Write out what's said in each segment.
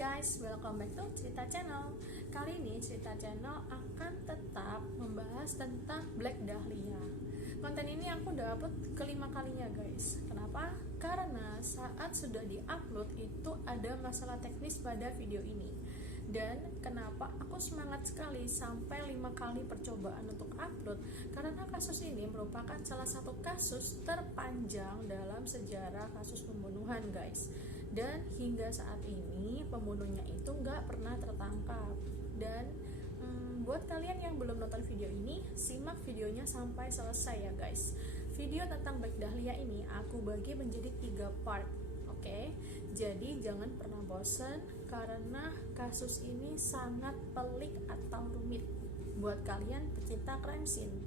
guys, welcome back to Cerita Channel. Kali ini Cerita Channel akan tetap membahas tentang Black Dahlia. Konten ini aku udah upload kelima kalinya guys. Kenapa? Karena saat sudah di-upload itu ada masalah teknis pada video ini. Dan kenapa aku semangat sekali sampai 5 kali percobaan untuk upload? Karena kasus ini merupakan salah satu kasus terpanjang dalam sejarah kasus pembunuhan guys. Dan hingga saat ini pembunuhnya itu nggak pernah tertangkap. Dan buat kalian yang belum nonton video ini, simak videonya sampai selesai ya guys. Video tentang Black Dahlia ini aku bagi menjadi 3 part. Oke, jadi jangan pernah bosan karena kasus ini sangat pelik atau rumit buat kalian pecinta crime scene.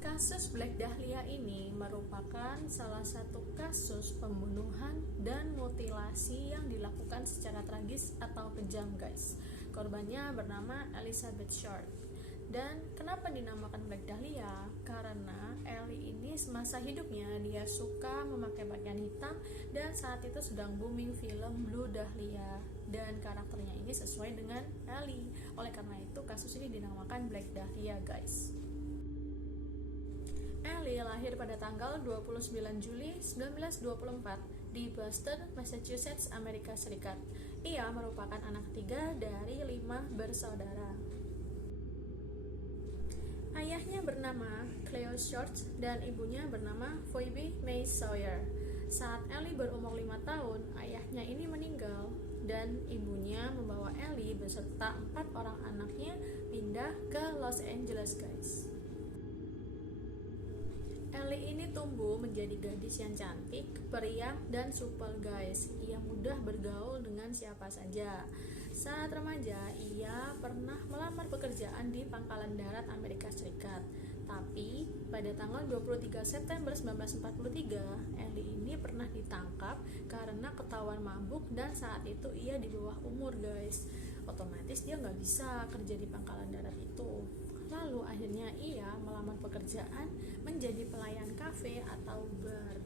Kasus Black Dahlia ini merupakan salah satu kasus pembunuhan dan mutilasi yang dilakukan secara tragis atau kejam guys. Korbannya bernama Elizabeth Short. Dan kenapa dinamakan Black Dahlia? Karena Ellie ini semasa hidupnya dia suka memakai pakaian hitam dan saat itu sedang booming film Blue Dahlia dan karakternya ini sesuai dengan Ellie. Oleh karena itu kasus ini dinamakan Black Dahlia guys. Ellie lahir pada tanggal 29 Juli 1924 di Boston, Massachusetts, Amerika Serikat. Ia merupakan anak ketiga dari 5 bersaudara. Ayahnya bernama Cleo Short dan ibunya bernama Phoebe May Sawyer. Saat Ellie berumur 5 tahun, ayahnya ini meninggal dan ibunya membawa Ellie beserta 4 orang anaknya pindah ke Los Angeles guys. Ellie ini tumbuh menjadi gadis yang cantik, periang, dan supel guys. Ia mudah bergaul dengan siapa saja. Saat remaja, ia pernah melamar pekerjaan di Pangkalan Darat Amerika Serikat. Tapi, pada tanggal 23 September 1943, Ellie ini pernah ditangkap karena ketahuan mabuk dan saat itu ia di bawah umur guys. Otomatis dia nggak bisa kerja di Pangkalan Darat itu. Lalu akhirnya ia melamar pekerjaan menjadi pelayan kafe atau bar.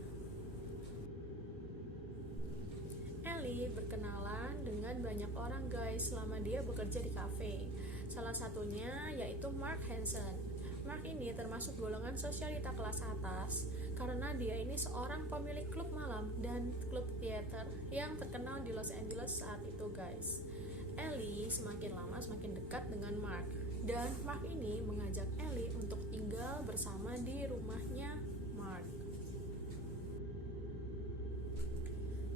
Ellie berkenalan dengan banyak orang guys selama dia bekerja di kafe. Salah satunya yaitu Mark Hansen. Mark ini termasuk golongan sosialita kelas atas karena dia ini seorang pemilik klub malam dan klub teater yang terkenal di Los Angeles saat itu guys. Ellie semakin lama semakin dekat dengan Mark dan Mark ini mengajak Ellie untuk tinggal bersama di rumahnya Mark.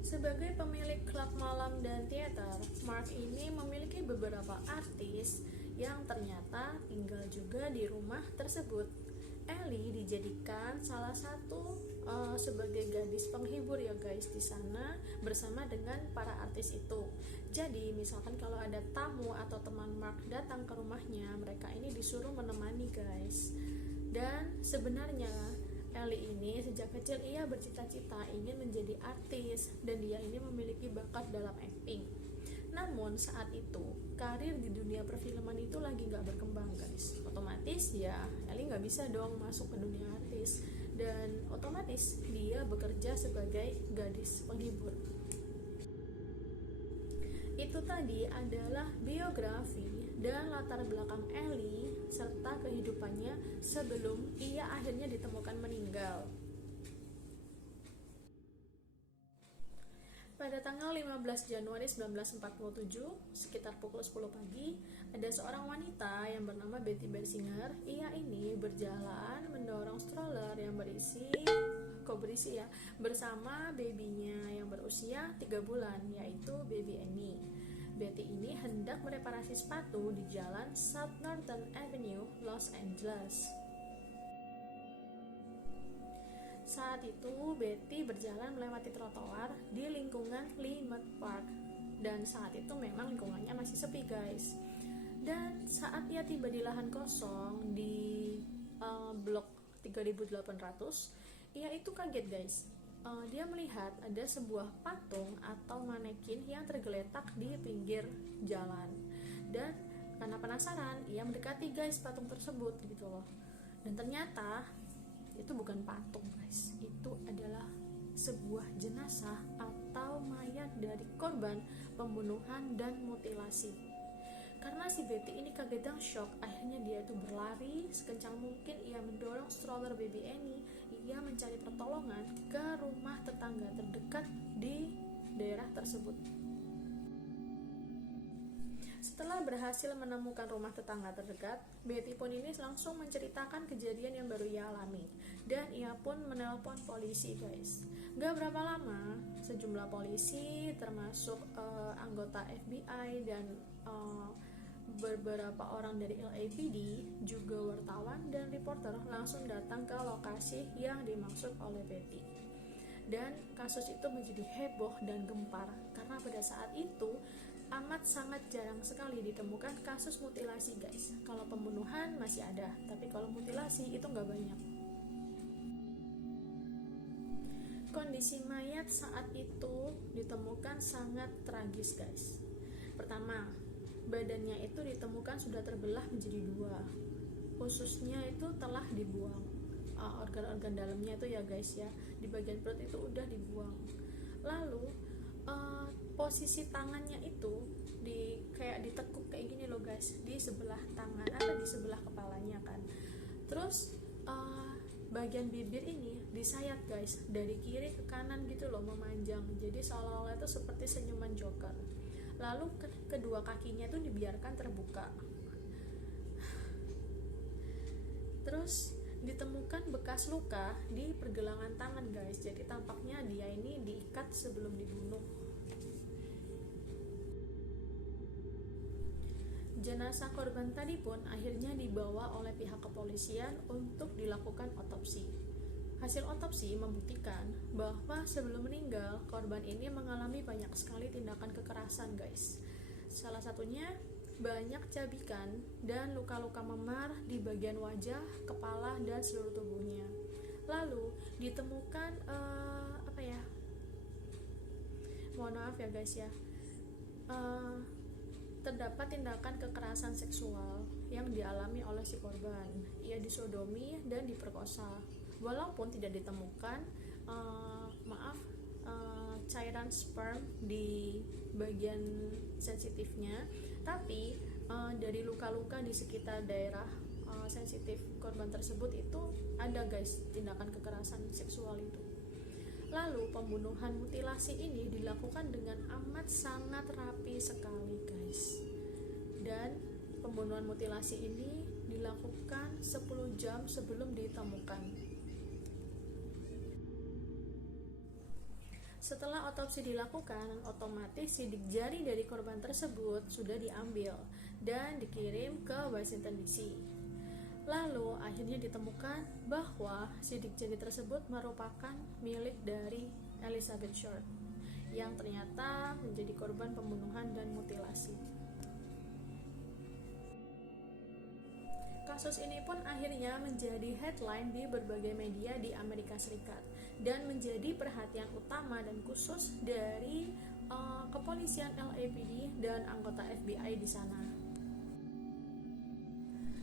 Sebagai pemilik klub malam dan teater, Mark ini memiliki beberapa artis yang ternyata tinggal juga di rumah tersebut. Ellie dijadikan salah satu sebagai gadis penghibur ya guys di sana bersama dengan para artis itu. Jadi misalkan kalau ada tamu atau teman Mark datang ke rumahnya, mereka ini disuruh menemani guys. Dan sebenarnya Ellie ini sejak kecil ia bercita-cita ingin menjadi artis dan dia ini memiliki bakat dalam acting. Namun saat itu karir di dunia perfilman itu lagi nggak berkembang guys. Otomatis ya Ellie nggak bisa dong masuk ke dunia artis dan otomatis dia bekerja sebagai gadis penghibur. Itu tadi adalah biografi dan latar belakang Ellie serta kehidupannya sebelum ia akhirnya ditemukan meninggal. Pada tanggal 15 Januari 1947, sekitar pukul 10 pagi, ada seorang wanita yang bernama Betty Bersinger. Ia ini berjalan mendorong stroller yang berisi bersama babynya yang berusia 3 bulan, yaitu baby Annie. Betty ini hendak mereparasi sepatu di jalan South Northern Avenue, Los Angeles. Saat itu Betty berjalan melewati trotoar di lingkungan Leimert Park dan saat itu memang lingkungannya masih sepi guys. Dan saat ia tiba di lahan kosong di blok 3800, ia itu kaget guys. Dia melihat ada sebuah patung atau manekin yang tergeletak di pinggir jalan. Dan karena penasaran, ia mendekati guys patung tersebut gitu loh. Dan ternyata itu bukan patung guys, itu adalah sebuah jenazah atau atau mayat dari korban pembunuhan dan mutilasi. Karena si Betty ini kaget dan shock, akhirnya dia itu berlari sekencang mungkin. Ia mendorong stroller baby Annie. Ia mencari pertolongan ke rumah tetangga terdekat di daerah tersebut. Setelah berhasil menemukan rumah tetangga terdekat, Betty pun ini langsung menceritakan kejadian yang baru ia alami. Dan ia pun menelpon polisi, guys. Gak berapa lama, sejumlah polisi termasuk anggota FBI dan beberapa orang dari LAPD, juga wartawan dan reporter langsung datang ke lokasi yang dimaksud oleh Betty. Dan kasus itu menjadi heboh dan gempar karena pada saat itu amat sangat jarang sekali ditemukan kasus mutilasi, guys. Kalau pembunuhan masih ada, tapi kalau mutilasi itu nggak banyak. Kondisi mayat saat itu ditemukan sangat tragis, guys. Pertama, badannya itu ditemukan sudah terbelah menjadi dua. Ususnya itu telah dibuang. Organ-organ dalamnya itu ya, guys ya, di bagian perut itu udah dibuang. Lalu posisi tangannya itu kayak ditekuk kayak gini loh, guys, di sebelah tangan atau di sebelah kepalanya kan. Terus bagian bibir ini disayat, guys, dari kiri ke kanan gitu loh, memanjang. Jadi seolah-olah itu seperti senyuman Joker. Lalu kedua kakinya itu dibiarkan terbuka. Terus ditemukan bekas luka di pergelangan tangan, guys. Jadi tampaknya dia ini diikat sebelum dibunuh. Jenazah korban tadi pun akhirnya dibawa oleh pihak kepolisian untuk dilakukan otopsi. Hasil otopsi membuktikan bahwa sebelum meninggal, korban ini mengalami banyak sekali tindakan kekerasan, guys. Salah satunya banyak cabikan dan luka-luka memar di bagian wajah, kepala, dan seluruh tubuhnya. Lalu ditemukan mohon maaf ya, guys ya, terdapat tindakan kekerasan seksual yang dialami oleh si korban. Ia disodomi dan diperkosa. Walaupun tidak ditemukan cairan sperm di bagian sensitifnya, tapi dari luka-luka di sekitar daerah sensitif korban tersebut itu ada, guys, tindakan kekerasan seksual itu. Lalu pembunuhan mutilasi ini dilakukan dengan amat sangat rapi sekali, guys. Dan pembunuhan mutilasi ini dilakukan 10 jam sebelum ditemukan. Setelah otopsi dilakukan, otomatis sidik jari dari korban tersebut sudah diambil dan dikirim ke Washington DC. Lalu akhirnya ditemukan bahwa sidik jari tersebut merupakan milik dari Elizabeth Short yang ternyata menjadi korban pembunuhan dan mutilasi. Kasus ini pun akhirnya menjadi headline di berbagai media di Amerika Serikat dan menjadi perhatian utama dan khusus dari kepolisian LAPD dan anggota FBI di sana.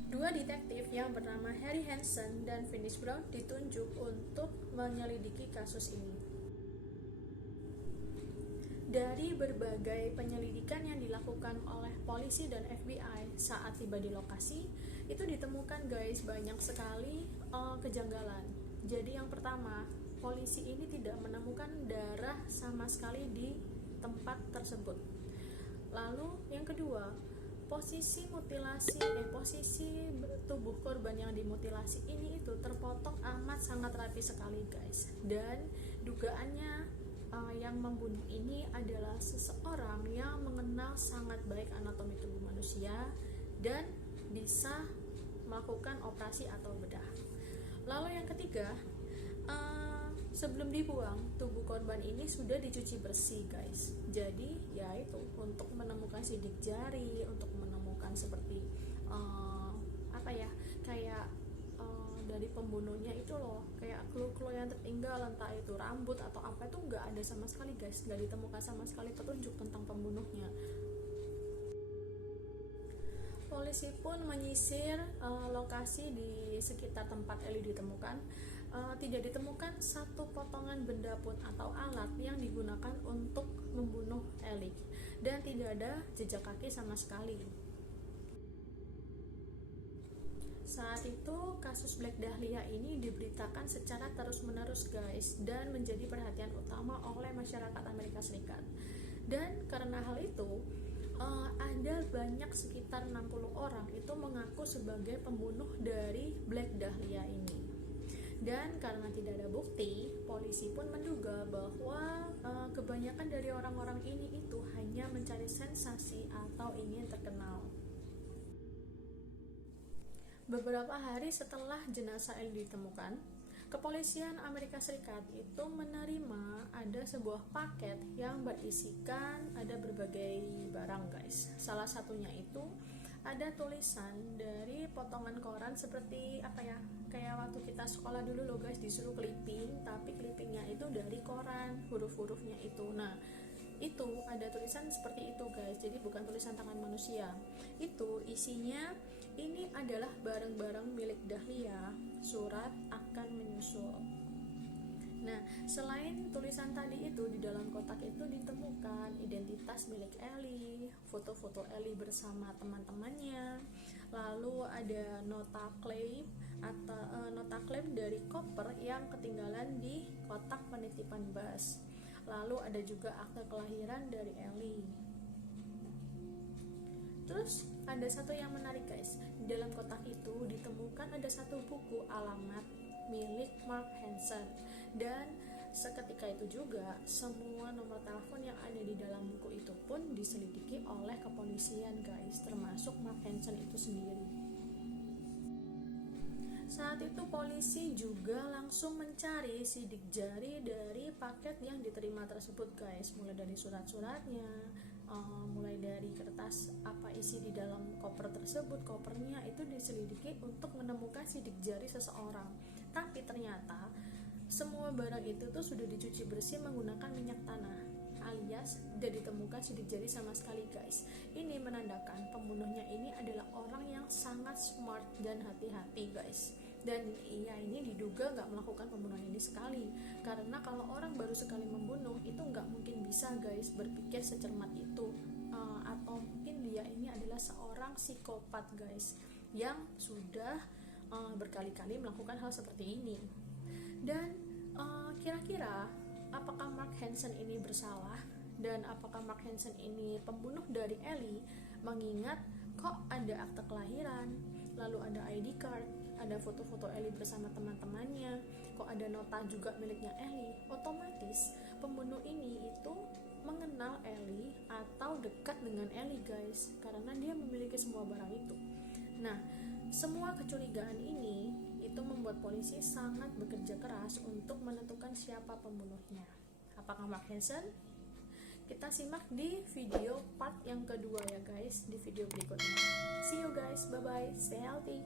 Dua detektif yang bernama Harry Hansen dan Finis Brown ditunjuk untuk menyelidiki kasus ini. Dari berbagai penyelidikan yang dilakukan oleh polisi dan FBI saat tiba di lokasi, itu ditemukan, guys, banyak sekali kejanggalan. Jadi yang pertama, polisi ini tidak menemukan darah sama sekali di tempat tersebut. Lalu yang kedua, posisi tubuh korban yang dimutilasi ini itu terpotong amat sangat rapi sekali, guys. Dan dugaannya yang membunuh ini adalah seseorang yang mengenal sangat baik anatomi tubuh manusia dan bisa melakukan operasi atau bedah. Lalu yang ketiga, sebelum dibuang, tubuh korban ini sudah dicuci bersih, guys. Jadi ya itu, untuk menemukan sidik jari, untuk menemukan seperti kayak dari pembunuhnya itu loh, kayak clue-clue yang tertinggal, entah itu rambut atau apa, itu nggak ada sama sekali, guys. Nggak ditemukan sama sekali petunjuk tentang pembunuhnya. Polisi pun menyisir lokasi di sekitar tempat Ellie ditemukan tidak ditemukan satu potongan benda pun atau alat yang digunakan untuk membunuh Ellie, dan tidak ada jejak kaki sama sekali. Saat itu kasus Black Dahlia ini diberitakan secara terus-menerus guys, dan menjadi perhatian utama oleh masyarakat Amerika Serikat. Dan karena hal itu ada banyak sekitar 60 orang itu mengaku sebagai pembunuh dari Black Dahlia ini. Dan karena tidak ada bukti, polisi pun menduga bahwa kebanyakan dari orang-orang ini itu hanya mencari sensasi atau ingin terkenal. Beberapa hari setelah jenazah Ellie ditemukan, kepolisian Amerika Serikat itu menerima ada sebuah paket yang berisikan ada berbagai barang guys. Salah satunya itu ada tulisan dari potongan koran seperti apa ya, kayak waktu kita sekolah dulu loh guys, disuruh clipping, tapi clippingnya itu dari koran, huruf-hurufnya itu. Nah, itu ada tulisan seperti itu guys, jadi bukan tulisan tangan manusia. Itu isinya ini adalah barang-barang milik Dahlia, surat akan menyusul. Nah, selain tulisan tadi itu, di dalam kotak itu ditemukan identitas milik Ellie, foto-foto Ellie bersama teman-temannya, lalu ada nota klaim atau nota klaim dari koper yang ketinggalan di kotak penitipan bus. Lalu ada juga akte kelahiran dari Ellie. Terus ada satu yang menarik guys, di dalam kotak itu ditemukan ada satu buku alamat milik Mark Hansen, dan seketika itu juga semua nomor telepon yang ada di dalam buku itu pun diselidiki oleh kepolisian guys, termasuk Mark Hansen itu sendiri. Saat itu polisi juga langsung mencari sidik jari dari paket yang diterima tersebut guys, mulai dari surat-suratnya, mulai dari kertas apa isi di dalam koper tersebut, kopernya itu diselidiki untuk menemukan sidik jari seseorang. Tapi ternyata semua barang itu tuh sudah dicuci bersih menggunakan minyak tanah, alias tidak ditemukan sidik jari sama sekali guys. Ini menandakan pembunuhnya ini adalah orang yang sangat smart dan hati-hati guys. Dan ia ini diduga nggak melakukan pembunuhan ini sekali, karena kalau orang baru sekali membunuh itu nggak mungkin bisa guys berpikir secermat itu, atau mungkin dia ini adalah seorang psikopat guys yang sudah berkali-kali melakukan hal seperti ini. Dan kira-kira apakah Mark Hansen ini bersalah, dan apakah Mark Hansen ini pembunuh dari Ellie, mengingat kok ada akte kelahiran, lalu ada ID card, ada foto-foto Ellie bersama teman-temannya, kok ada nota juga miliknya Ellie. Otomatis pembunuh ini itu mengenal Ellie atau dekat dengan Ellie guys, karena dia memiliki semua barang itu. Nah, semua kecurigaan ini itu membuat polisi sangat bekerja keras untuk menentukan siapa pembunuhnya. Apakah Mark Hansen? Kita simak di video part yang kedua ya guys, di video berikutnya. See you guys, bye bye, stay healthy.